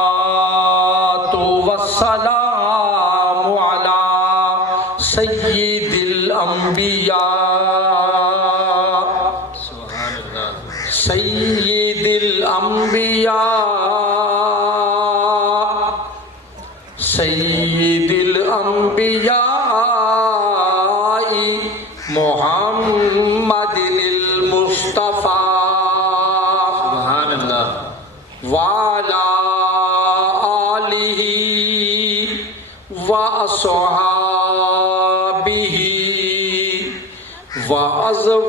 والصلاة والسلام على سید الانبیاء سید الانبیاء سید الانبیاء محمد المصطفیٰ سبحان اللہ وعلى آلہ وأصحابہ وأزواجہ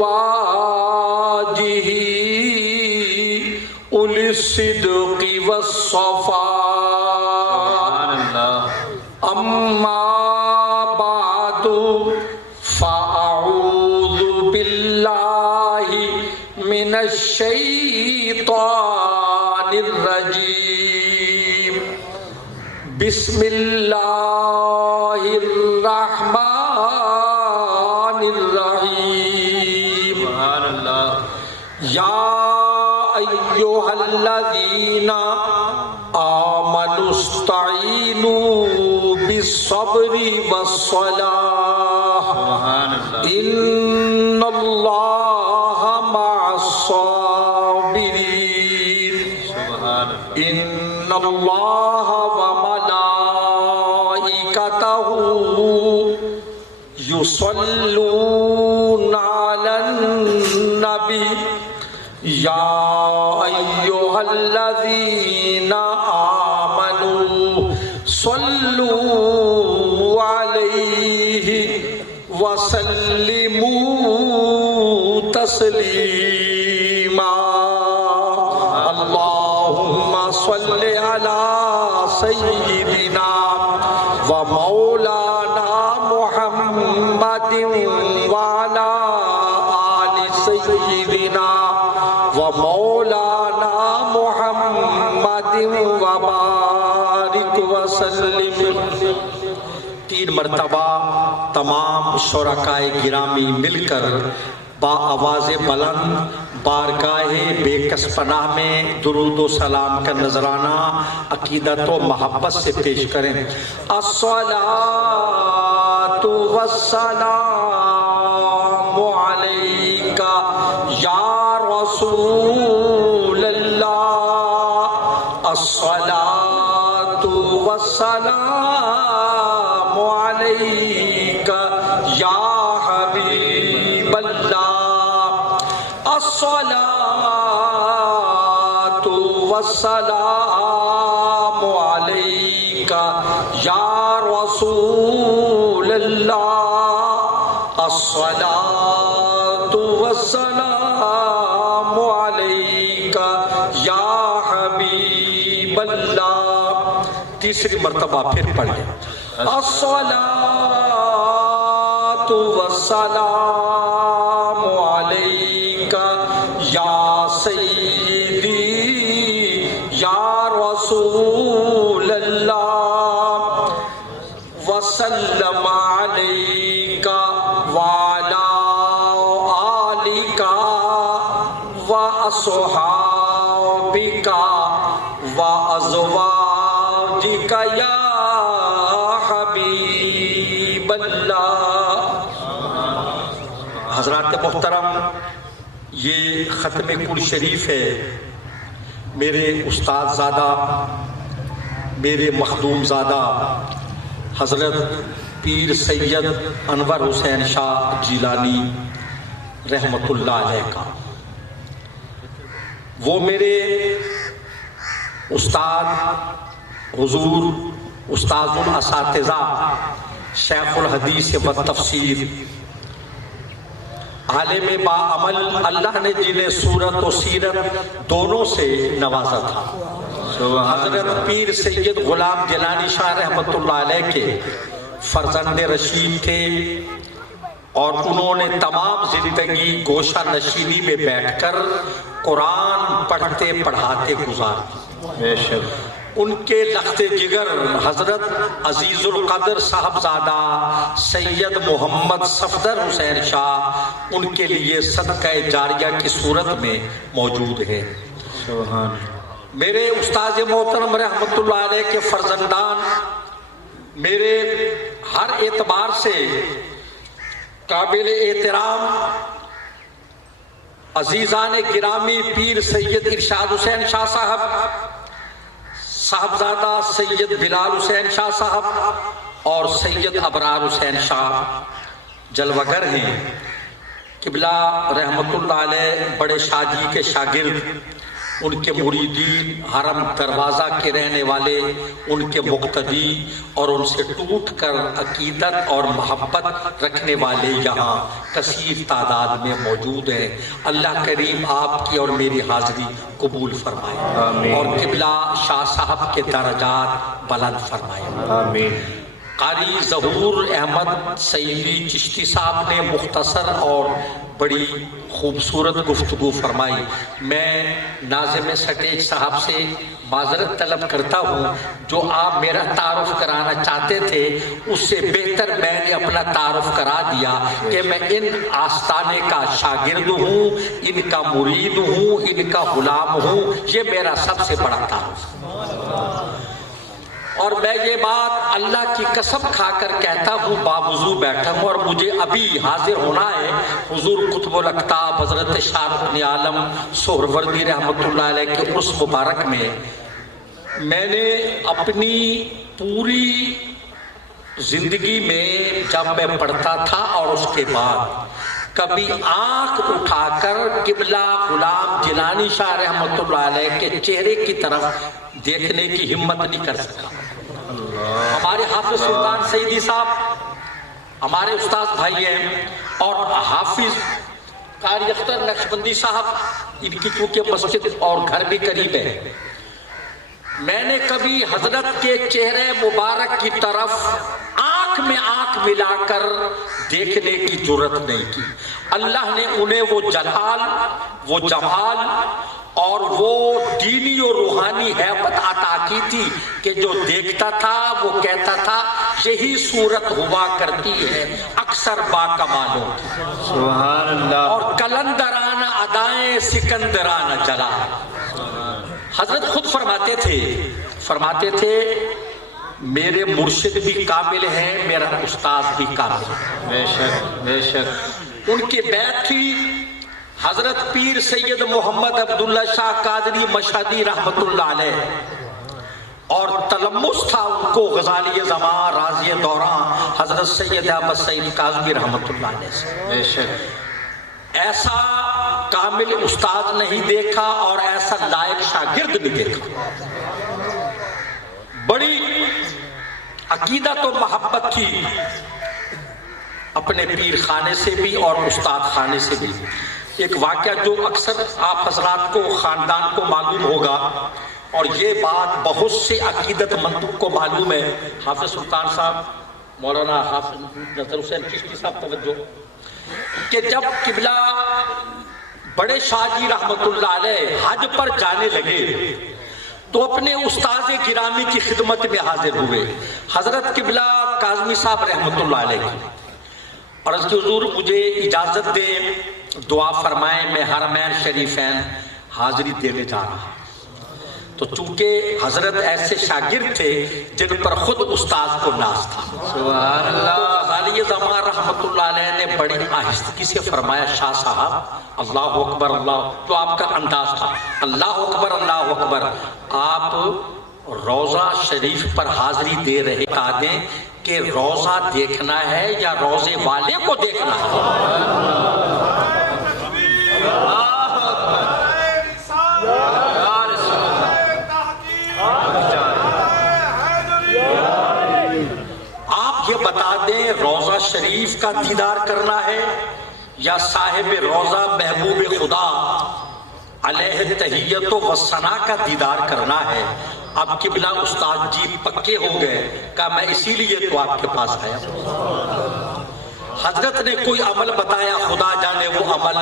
أولی الصدق والصفاء أما بعد فأعوذ بالله من الشيطان الرجيم بسم الله الرحمن الرحيم يا أيها الذين آمنوا استعينوا بالصبر والصلاة إن الله مع الصابرين إن الله وملائكته يصلون على النبي يا أيها الذين آمنوا صلوا عليه وسلموا تسليما اللهم صل على سيدنا ومولانا محمد وعلى آل سيدنا ومولانا محمد وبارك وسلم 3 مرتبہ تمام شرکائے گرامی مل کر با آواز بلند بارگاہ بے کس پناہ میں درود و سلام کا نذرانہ عقیدت و محبت سے پیش کریں الصلاۃ والسلام علیک یا رسول اللہ الصلاۃ والسلام علیک یا حبیب اللہ الصلاۃ والسلام علیک یا رسول اللہ الصلاۃ والسلام علیک یا حبیب اللہ تیسری مرتبہ پھر پڑھ لیں الصلاۃ والسلام علیک یا سیدی یا رسول اللہ وسلم علیک وعلی آلک وأصحابک وأزواجک یا حبیب اللہ حضرات محترم یہ ختم کل شریف ہے میرے استاد زادہ میرے مخدوم زادہ حضرت پیر سید انور حسین شاہ جیلانی رحمت اللہ علیہ کا وہ میرے استاد حضور استاد الاساتذہ شیخ الحدیث و تفسیر عالم باعمل اللہ نے جنہیں صورت و سیرت دونوں سے نوازا تھا حضرت پیر سید غلام جیلانی شاہ رحمت اللہ علیہ کے فرزند رشید تھے اور انہوں نے تمام زندگی گوشہ نشینی میں بیٹھ کر قرآن پڑھتے پڑھاتے گزار دی ان کے لخت جگر حضرت عزیز القدر صاحبزادہ سید محمد صفدر حسین شاہ ان کے لیے صدقہ جاریہ کی صورت میں موجود ہے میرے استاد محترم رحمت اللہ علیہ کے فرزندان میرے ہر اعتبار سے قابل احترام عزیزان گرامی پیر سید ارشاد حسین شاہ صاحب، صاحبزادہ سید بلال حسین شاہ صاحب اور سید ابرار حسین شاہ جلوگر ہیں۔ قبلہ رحمت اللہ علیہ بڑے شاہ جی کے شاگرد، ان کے مریدین، حرم دروازہ کے رہنے والے، ان کے مقتدی اور ان سے ٹوٹ کر عقیدت اور محبت رکھنے والے یہاں کثیر تعداد میں موجود ہیں۔ اللہ کریم آپ کی اور میری حاضری قبول فرمائے اور قبلہ شاہ صاحب کے درجات بلند فرمائے۔ آمین۔ قاری ظہور احمد سعیدی چشتی صاحب نے مختصر اور بڑی خوبصورت گفتگو فرمائی۔ میں ناظم سٹیج صاحب سے معذرت طلب کرتا ہوں، جو آپ میرا تعارف کرانا چاہتے تھے اس سے بہتر میں نے اپنا تعارف کرا دیا کہ میں ان آستانے کا شاگرد ہوں، ان کا مرید ہوں، ان کا غلام ہوں۔ یہ میرا سب سے بڑا تعارف ہے اور میں یہ بات اللہ کی قسم کھا کر کہتا ہوں، باوضو بیٹھا ہوں اور مجھے ابھی حاضر ہونا ہے حضور قطب الاقطاب حضرت شاہ رکن عالم سہروردی رحمت اللہ علیہ کے عرس مبارک میں میں نے اپنی پوری زندگی میں جب میں پڑھتا تھا اور اس کے بعد کبھی آنکھ اٹھا کر قبلہ غلام جیلانی شاہ رحمت اللہ علیہ کے چہرے کی طرف دیکھنے کی ہمت نہیں کر سکا۔ ہمارے حافظ سلطان سعیدی صاحب ہمارے استاد بھائی ہیں اور حافظ قاری اختر نقشبندی صاحب، ان کی چونکہ مسجد اور گھر بھی قریب ہے، میں نے کبھی حضرت کے چہرے مبارک کی طرف آنکھ میں آنکھ ملا کر دیکھنے کی جرت نہیں کی۔ اللہ نے انہیں وہ جلال، وہ جمال اور وہ دینی اور روحانی ہیبت عطا کی تھی کہ جو دیکھتا تھا وہ کہتا تھا یہی صورت ہوا کرتی ہے اکثر با کمالوں کی۔ سبحان اللہ۔ اور کلندرانہ ادائیں سکندرانہ چلا۔ حضرت خود فرماتے تھے میرے مرشد بھی کامل ہیں، میرا استاد بھی کامل ہے۔ بے شک بے شک۔ ان کی بیعت تھی حضرت پیر سید محمد عبداللہ شاہ قادری مشہدی رحمت اللہ علیہ، اور تلمس تھا ان کو غزالی زمان راضی دوران حضرت سید احمد سعید کاظمی رحمت اللہ علیہ سے۔ بے شک۔ ایسا کامل استاد نہیں دیکھا اور ایسا لائق شاگرد نہیں دیکھا۔ بڑی عقیدت و محبت تھی اپنے پیر خانے سے بھی اور استاد خانے سے بھی۔ ایک واقعہ جو اکثر آپ حضرات کو خاندان کو معلوم ہوگا اور یہ بات بہت سے عقیدت مندوں کو معلوم ہے۔ حافظ سلطان صاحب، مولانا حافظ نظر حسین چشتی صاحب توجہ، کہ جب قبلہ بڑے شاہ جی رحمت اللہ علیہ حج پر جانے لگے تو اپنے استاد گرامی کی خدمت میں حاضر ہوئے، حضرت قبلہ کاظمی صاحب رحمت اللہ علیہ کی، اور اس کے حضور مجھے اجازت دیں، دعا فرمائیں، میں حرمین شریفین حاضری دینے جا رہا۔ تو چونکہ حضرت ایسے شاگرد تھے جن پر خود استاد کو ناز تھا، سبحان اللہ، تو غزالی زمان رحمت اللہ علیہ نے بڑی آہستگی سے فرمایا شاہ صاحب اللہ اکبر، اللہ، جو آپ کا انداز تھا، اللہ اکبر اللہ اکبر۔ آپ روضہ شریف پر حاضری دے رہے، کہا دیں کہ روضہ دیکھنا ہے یا روضے والے کو دیکھنا ہے؟ آپ یہ بتا دیں روضہ شریف کا دیدار کرنا ہے یا صاحب روضہ محبوب خدا علیہ تحیت و ثنا کا دیدار کرنا ہے؟ اب قبلہ استاد جی پکے ہو گئے، کہا میں اسی لیے تو آپ کے پاس آیا۔ حضرت نے کوئی عمل بتایا، خدا جانے وہ عمل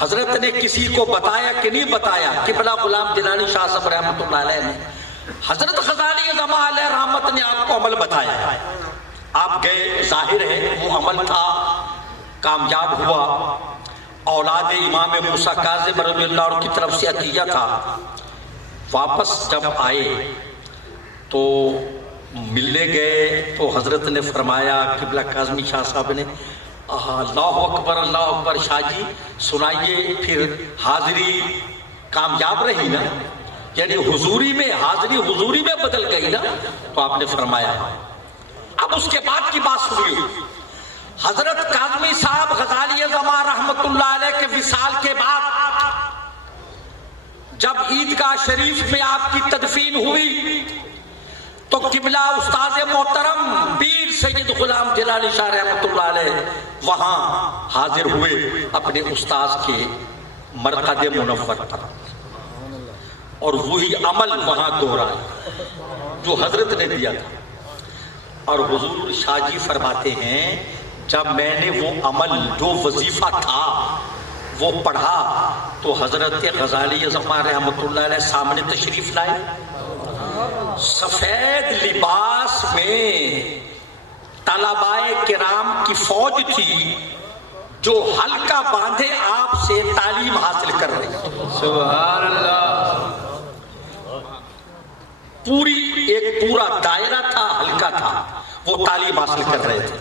حضرت نے کسی کو بتایا کہ نہیں بتایا؟ قبلہ غلام جیلانی شاہ صاحب رحمت اللہ علیہ نے، حضرت غزالی زمان علیہ رحمت نے آپ کو عمل بتایا، آپ گئے، ظاہر ہے وہ عمل تھا، کامیاب ہوا، اولاد امام موسیٰ کاظم رضی اللہ عنہ کی طرف سے عطیہ تھا۔ واپس جب آئے تو ملنے گئے تو حضرت نے فرمایا، قبلہ کاظمی شاہ صاحب نے، اللہ اکبر شاہ جی سنائیے، پھر حاضری کامیاب رہی نا، یعنی حضوری میں حاضری حضوری میں بدل گئی نا؟ تو آپ نے فرمایا. اب اس کے بعد کی بات سنیے. حضرت کاظمی صاحب غزالی زمان رحمت اللہ علیہ کے وصال کے بعد جب عیدگاہ شریف میں آپ کی تدفین ہوئی تو قبلہ استاد محترم پیر سید غلام جیلانی شاہ رحمت اللہ علیہ وہاں حاضر ہوئے اپنے استاد کے مرقد منور پر، اور وہی عمل وہاں دوہرایا جو حضرت نے دیا تھا. اور حضور شاہ جی فرماتے ہیں جب میں نے وہ عمل جو وظیفہ تھا وہ پڑھا تو حضرت غزالی زمان رحمت اللہ علیہ سامنے تشریف لائے. سفید لباس میں طلباء کرام کی فوج تھی جو حلقہ باندھے آپ سے تعلیم حاصل کر رہے تھے. سبحان اللہ. پورا دائرہ تھا، حلقہ تھا، وہ تعلیم حاصل کر رہے تھے.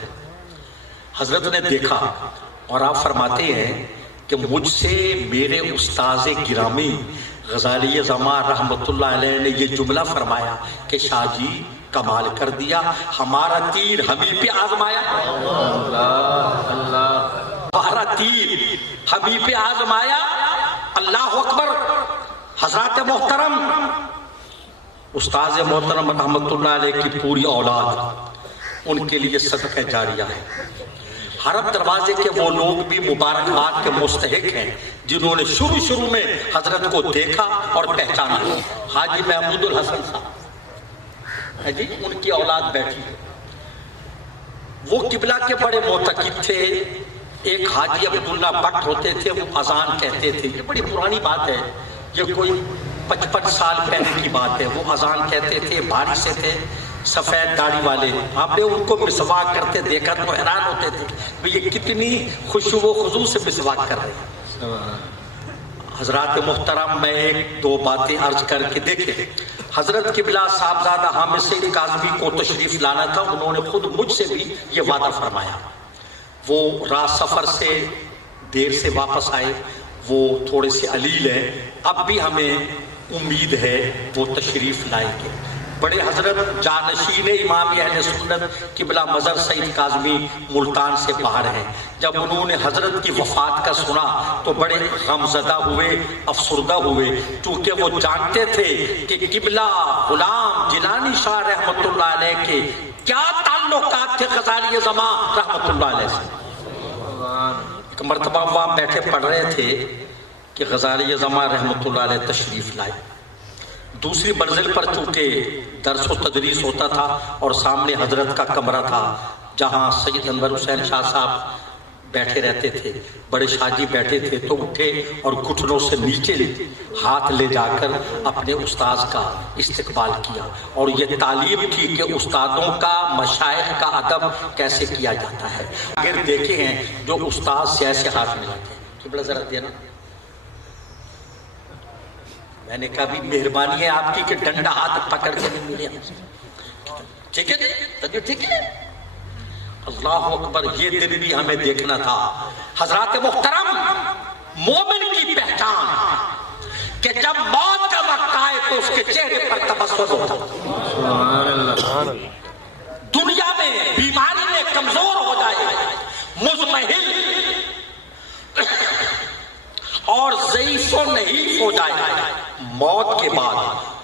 حضرت نے دیکھا اور آپ فرماتے ہیں کہ مجھ سے میرے استاذ گرامی غزالی زمان رحمت اللہ علیہ نے یہ جملہ فرمایا کہ شاہ جی کمال کر دیا، ہمارا تیر ہمیں پہ آزمایا. ہمارا تیر ہمیں پہ آزمایا. اللہ اکبر. حضرات محترم استاذ محترم رحمت اللہ علیہ کی پوری اولاد ان کے لیے صدقہ جاریہ ہے. حرم دروازے کے وہ لوگ بھی مبارکباد کے مستحق ہیں جنہوں نے شروع میں حضرت کو دیکھا اور پہچانا. حاجی محمود الحسن صاحب جی، ان کی اولاد بیٹھی ہے. وہ قبلہ کے بڑے معتقد تھے. ایک حاجی عبداللہ بٹ ہوتے تھے، وہ اذان کہتے تھے. یہ بڑی پرانی بات ہے، یہ کوئی 55 سال پہلے کی بات ہے. وہ اذان کہتے تھے، بھاری سے تھے، سفید داڑھی والے. آپ نے ان کو مسواک کرتے دیکھا تو حیران ہوتے تھے کہ یہ کتنی خشوع و خضوع سے مسواک کر رہے ہیں. حضرات محترم میں ایک دو باتیں عرض کر کے دیکھیں. حضرت قبلہ صاحبزادہ حامد سید کاظمی کو تشریف لانا تھا. انہوں نے خود مجھ سے بھی یہ وعدہ فرمایا. وہ راہ سفر سے دیر سے واپس آئے، وہ تھوڑے سے علیل ہیں. اب بھی ہمیں امید ہے وہ تشریف لائیں گے. بڑے حضرت جانشین امام اہل سنت قبلہ مظہر سید کاظمی ملتان سے باہر ہیں. جب انہوں نے حضرت کی وفات کا سنا تو بڑے غمزدہ ہوئے، افسردہ ہوئے، چونکہ وہ جانتے تھے کہ قبلہ غلام جیلانی شاہ رحمت اللہ علیہ کے کیا تعلقات تھے غزالی زمان رحمت اللہ علیہ سے. ایک مرتبہ وہاں بیٹھے پڑھ رہے تھے کہ غزالی زمان رحمت اللہ علیہ تشریف لائے. دوسری منزل پر چونکہ درس و تدریس ہوتا تھا اور سامنے حضرت کا کمرہ تھا جہاں سید انور حسین شاہ صاحب بیٹھے رہتے تھے. بڑے شاہ جی بیٹھے تھے تو اٹھے اور گھٹنوں سے نیچے ہاتھ لے جا کر اپنے استاذ کا استقبال کیا اور یہ تعلیم کی کہ استادوں کا مشائخ کا ادب کیسے کیا جاتا ہے. اگر دیکھے ہیں جو استاذ سے ایسے ہاتھ ملاتے ہیں. قبلہ ذرا دینا. میں نے کہا بھی مہربانی ہے آپ کی کہ ڈنڈا ہاتھ پکڑ کے نہیں ملے. ٹھیک ہے ٹھیک ہے. اللہ اکبر. یہ دن بھی ہمیں دیکھنا تھا. حضرات محترم مومن کی پہچان کہ جب موت کا وقت آئے تو اس کے چہرے پر تبسم ہوتا. دنیا میں بیماری میں کمزور ہو جائے، مزمحل اور ضعیف و نحیف ہو جائے، موت کے بعد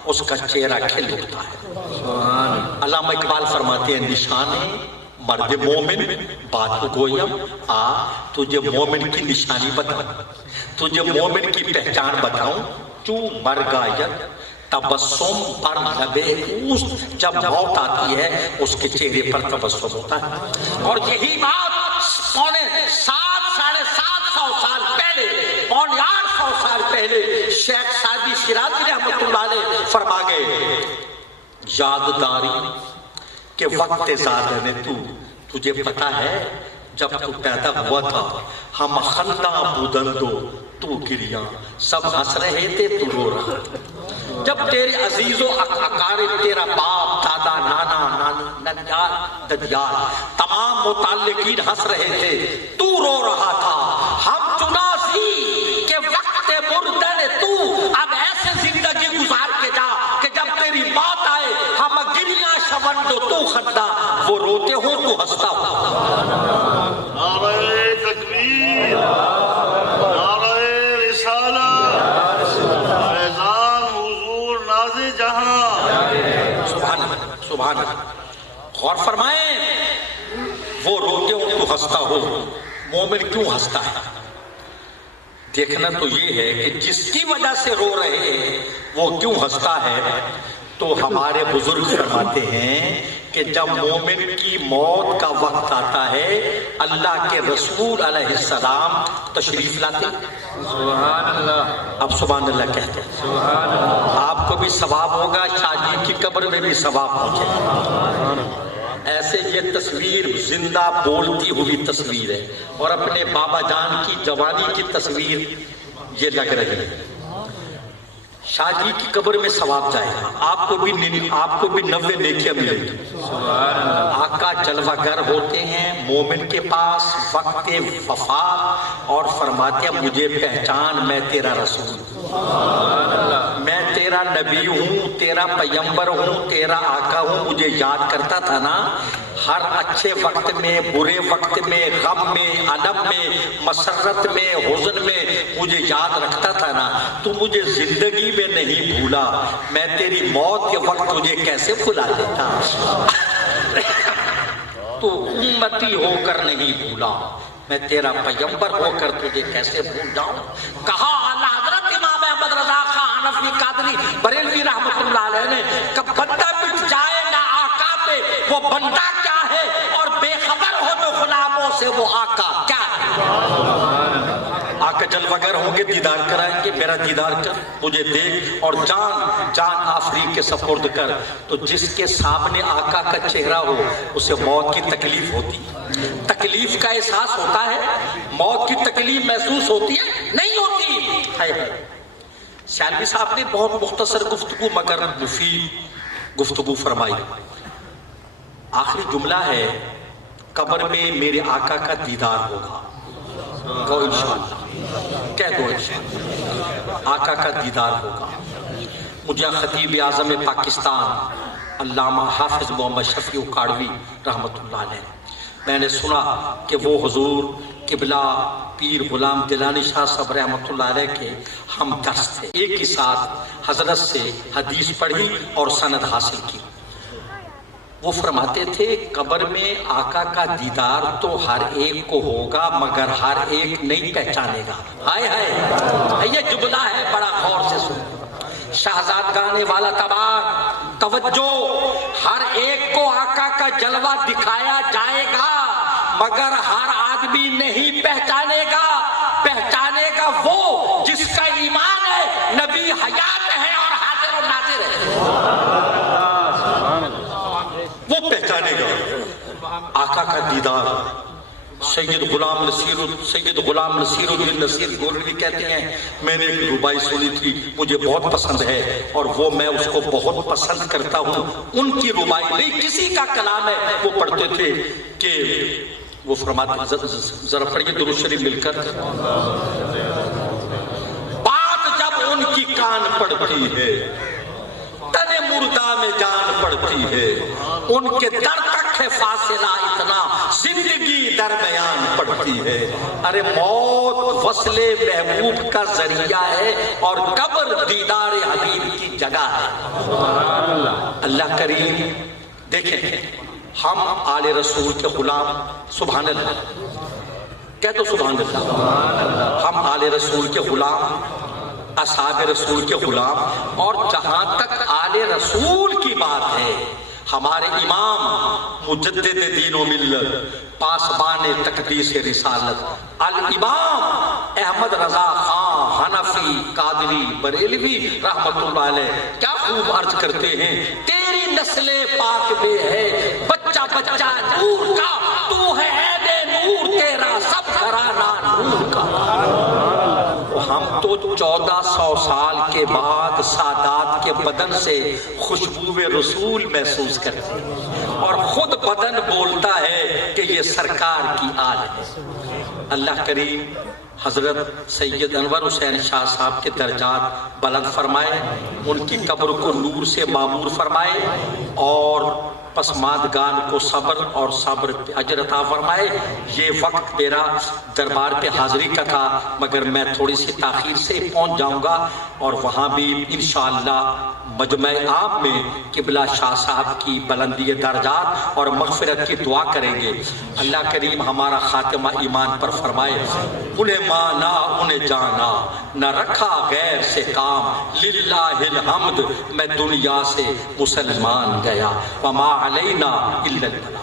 اس کا چہرہ کھل اٹھتا ہے. علامہ اقبال فرماتے ہیں نشان ہے مرد مومن بات گویم آ تجھے مومن کی نشانی بتاؤں، تجھے مومن کی پہچان بتاؤں. تو مر گاید تبسم پر لبے اوست. جب موت آتی ہے اس کے چہرے پر تبسم ہوتا ہے. اور یہی بات پونے 700-750 سال پہلے، پونے 800 سال پہلے شیخ سعدی شیرازی رحمت اللہ علیہ فرما گئے. یادداری کہ وقت زادہ نے تجھے پتا ہے جب تو پیدا ہوا تھا ہم خندہ بودندو تو گریاں، سب ہنس رہے تھے تو رو رہا. جب تیرے عزیز و اقارب، تیرا باپ، دادا، نانا، نانی، ننیال، ددیال، تمام متعلقین ہنس رہے تھے، تو رو رہا تھا، ہم چناسی کہ وقت مردن تو اب ایسے زندگی گزار کے جا کہ جب تیری بات آئے ہم گریاں شوند تو خندہ، وہ روتے ہو تو ہنستا ہو۔ نعرہ تکبیر، نعرہ رسالت، فیضان حضور ناز جہاں۔ سبحان اللہ، سبحان اللہ، غور فرمائیں، وہ روتے ہو تو ہنستا ہو، مومن کیوں ہنستا ہے؟ دیکھنا تو یہ ہے کہ جس کی وجہ سے رو رہے ہیں وہ کیوں ہنستا ہے۔ تو ہمارے بزرگ فرماتے ہیں کہ جب مومن کی موت کا وقت آتا ہے اللہ کے رسول علیہ السلام تشریف لاتے، سبحان اللہ، اب سبحان اللہ کہتے ہیں، سبحان اللہ، آپ کو بھی ثواب ہوگا، شادی کی قبر میں بھی ثواب پہنچے۔ ایسے یہ تصویر زندہ بولتی ہوئی تصویر ہے، اور اپنے بابا جان کی جوانی کی تصویر یہ لگ رہی ہے۔ شادی کی قبر میں ثواب جائے گا، آپ کو بھی 90 نیکیاں ملیں گی۔ سبحان اللہ، آقا جلوہ گر ہوتے ہیں مومن کے پاس وقت وفات، اور فرماتے ہیں مجھے پہچان، میں تیرا رسول ہوں، میں تیرا نبی ہوں، تیرا پیغمبر ہوں، تیرا آقا ہوں۔ مجھے یاد کرتا تھا نا، ہر اچھے وقت میں، برے وقت میں، غم میں، علم میں، مسرت میں، حزن میں مجھے یاد رکھتا تھا نا، تو مجھے زندگی میں نہیں بھولا، میں تیری موت کے وقت تجھے کیسے بھلا دیتا؟ تو امتی ہو کر نہیں بھولا، میں تیرا پیغمبر ہو کر تجھے کیسے بھول جاؤں؟ کہا اعلیٰ حضرت امام احمد رضا خان حنفی قادری بریلوی رحمۃ اللہ علیہ نے کہ بندہ مٹ جائے نہ آقا پہ وہ بندہ کیا ہے، اور بے خبر ہو تو غلاموں سے وہ آقا کیا ہے۔ آقا جلوہ گر ہوں گے، دیدار کرائیں گے، میرا دیدار کر، مجھے دیکھ اور جان آفری کے سپرد کر۔ تو جس کے سامنے آقا کا چہرہ ہو اسے موت کی تکلیف ہوتی، تکلیف کا احساس ہوتا ہے، موت کی تکلیف محسوس ہوتی ہے؟ نہیں ہوتی۔ سیالوی صاحب نے بہت مختصر گفتگو مگر مفید گفتگو فرمائی۔ آخری جملہ ہے قبر میں میرے آقا کا دیدار ہوگا، کہو انشاءاللہ، کہہ دو انشاءاللہ، آقا کا دیدار ہوگا۔ مجھے خطیب اعظم پاکستان علامہ حافظ محمد شفیع کاڑوی رحمۃ اللہ علیہ، میں نے سنا کہ وہ حضور قبلہ پیر غلام دیلانی شاہ صاحب رحمۃ اللہ علیہ کے ہم درس تھے، ایک ہی ساتھ حضرت سے حدیث پڑھی اور سند حاصل کی۔ وہ فرماتے تھے قبر میں آقا کا دیدار تو ہر ایک کو ہوگا مگر ہر ایک نہیں پہچانے گا۔ ہائے ہائے، یہ جملہ ہے، بڑا غور سے سن۔ شہزاد گانے والا تبار توجہ، ہر ایک کو آقا کا جلوہ دکھایا جائے گا مگر ہر آدمی نہیں پہچانے گا۔ پہچانے گا وہ جس کا ایمان ہے، نبی حیات ہے اور حاضر و ناظر ہے، وہ پہچانے گا آقا کا دیدار۔ سید غلام نصیر الدین نصیر گولوی کہتے ہیں میں نے ایک ربائی سنی تھی، مجھے بہت پسند ہے اور وہ میں اس کو بہت پسند کرتا ہوں۔ ان کی ربائی نہیں، کسی کا کلام ہے، وہ پڑھتے تھے کہ وہ فرماتے، ذرا پڑھیے درود شریف مل کر۔ بات جب ان کی کان پڑتی ہے، تن مردہ میں جان پڑتی ہے، ان کے در تک ہے فاصلہ اتنا، زندگی درمیان پڑتی ہے۔ ارے موت وصل محبوب کا ذریعہ ہے اور قبر دیدار حبیب کی جگہ ہے۔ اللہ کریم، دیکھیں ہم آل رسول کے غلام، سبحان اللہ کہہ دو، سبحان اللہ، ہم آل رسول کے غلام، اصحاب رسول کے غلام، اور جہاں تک آل رسول کی بات ہے، ہمارے امام مجدد دین و ملت، پاسبان تقدیس رسالت، الامام احمد رضا خان حنفی قادری بریلوی رحمت اللہ علیہ کیا خوب عرض کرتے ہیں، تیری نسل پاک میں ہے بچہ بچہ نور کا، تو ہے عین نور، تیرا سب گھرانہ نور کا۔ ہم تو 1400 سال کے بعد سادات کے بدن سے خوشبو رسول محسوس کرتے ہیں اور خود بدن بولتا ہے کہ یہ سرکار کی آل ہے۔ اللہ کریم حضرت سید انور حسین شاہ صاحب کے درجات بلند فرمائے، ان کی قبر کو نور سے معمور فرمائے اور پسماندگان کو صبر اور صبر پہ اجر عطا فرمائے۔ یہ وقت میرا دربار پہ حاضری کا تھا مگر میں تھوڑی سی تاخیر سے پہنچ جاؤں گا اور وہاں بھی انشاءاللہ مجمع عام میں قبلہ شاہ صاحب کی بلندی درجات اور مغفرت کی دعا کریں گے۔ اللہ کریم ہمارا خاتمہ ایمان پر فرمائے۔ انہیں مانا انہیں جانا نہ رکھا غیر سے کام، للہ الحمد میں دنیا سے مسلمان گیا، وما علینا الا البلاغ۔